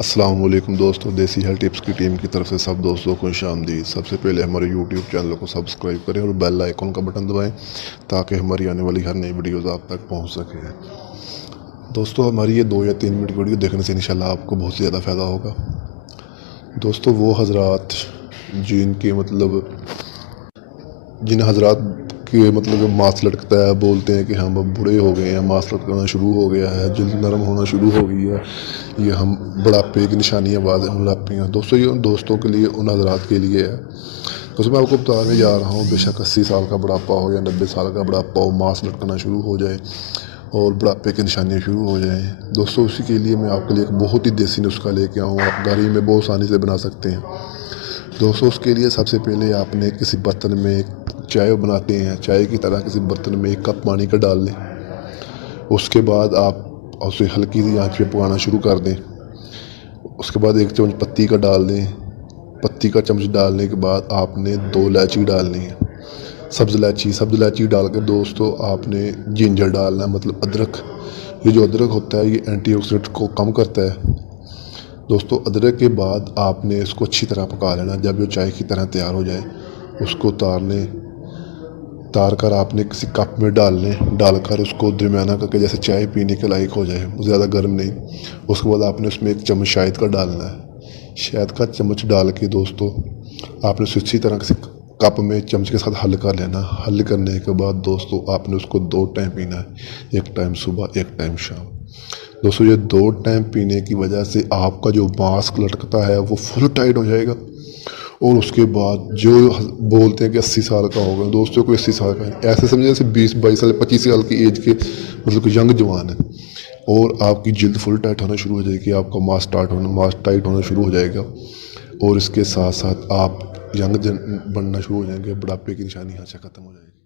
السلام علیکم دوستو، دیسی ہیلتھ ٹپس کی ٹیم کی طرف سے سب دوستوں کو خوش آمدید۔ سب سے پہلے ہمارے یوٹیوب چینل کو سبسکرائب کریں اور بیل آئیکن کا بٹن دبائیں تاکہ ہماری آنے والی ہر نئی ویڈیوز آپ تک پہنچ سکے۔ دوستو ہماری یہ 2 یا 3 منٹ کی ویڈیو دیکھنے سے انشاءاللہ آپ کو بہت زیادہ فائدہ ہوگا۔ دوستو وہ حضرات جن حضرات کے ماس لٹکتا ہے، بولتے ہیں کہ ہم اب بوڑھے ہو گئے ہیں، ماس لٹکنا شروع ہو گیا ہے، جلد نرم ہونا شروع ہو گئی ہے، یہ ہم بڑھاپے کی نشانیاں واضح ہونے لگ پئی ہیں۔ دوستو یہ ان دوستوں کے لیے، ان حضرات کے لیے ہے۔ دوستو میں آپ کو بتانے جا رہا ہوں، بے شک 80 سال کا بڑھاپا ہو یا 90 سال کا بڑھاپا ہو، ماس لٹکنا شروع ہو جائے اور بڑھاپے کی نشانیاں شروع ہو جائیں، دوستو اسی کے لیے میں آپ کے لیے ایک بہت ہی دیسی نسخہ لے کے آؤں، آپ گھر ہی میں بہت آسانی سے بنا سکتے ہیں۔ دوستو اس کے لیے سب سے پہلے آپ نے کسی برتن میں چائے بناتے ہیں، چائے کی طرح کسی برتن میں 1 کپ پانی کا ڈال لیں۔ اس کے بعد آپ اسے ہلکی سی آنچ پہ پکانا شروع کر دیں۔ اس کے بعد 1 چمچ پتی کا ڈال دیں۔ پتی کا چمچ ڈالنے کے بعد آپ نے 2 الائچی ڈالنی ہے، سبز الائچی ڈال کے دوستو آپ نے جنجر ڈالنا ہے، مطلب ادرک۔ یہ جو ادرک ہوتا ہے یہ اینٹی آکسیڈنٹ کو کم کرتا ہے۔ دوستو ادرک کے بعد آپ نے اس کو اچھی طرح پکا لینا۔ جب یہ چائے کی طرح تیار ہو جائے اس کو تار کر آپ نے کسی کپ میں ڈال کر اس کو درمیانہ کر کے جیسے چائے پینے کے لائق ہو جائے، زیادہ گرم نہیں۔ اس کے بعد آپ نے اس میں 1 چمچ شہد کا ڈالنا ہے۔ شہد کا چمچ ڈال کے دوستو آپ نے اسے اچھی طرح کسی کپ میں چمچ کے ساتھ حل کر لینا۔ حل کرنے کے بعد دوستو آپ نے اس کو 2 ٹائم پینا ہے، 1 ٹائم صبح 1 ٹائم شام۔ دوستو یہ 2 ٹائم پینے کی وجہ سے آپ کا جو ماسک لٹکتا ہے وہ فل ٹائٹ ہو جائے گا۔ اور اس کے بعد جو بولتے ہیں کہ 80 سال کا ہوگا، دوستوں کو 80 سال کا ہے، ایسے سمجھیں جیسے 20-22 سال 25 سال کی ایج کے ینگ جوان ہے، اور آپ کی جلد فل ٹائٹ ہونا شروع ہو جائے گی، آپ کا ماس ٹائٹ ہونا شروع ہو جائے گا، اور اس کے ساتھ ساتھ آپ ینگ بننا شروع ہو جائیں گے، بڑھاپے کی نشانی یہاں سے ختم ہو جائے گی۔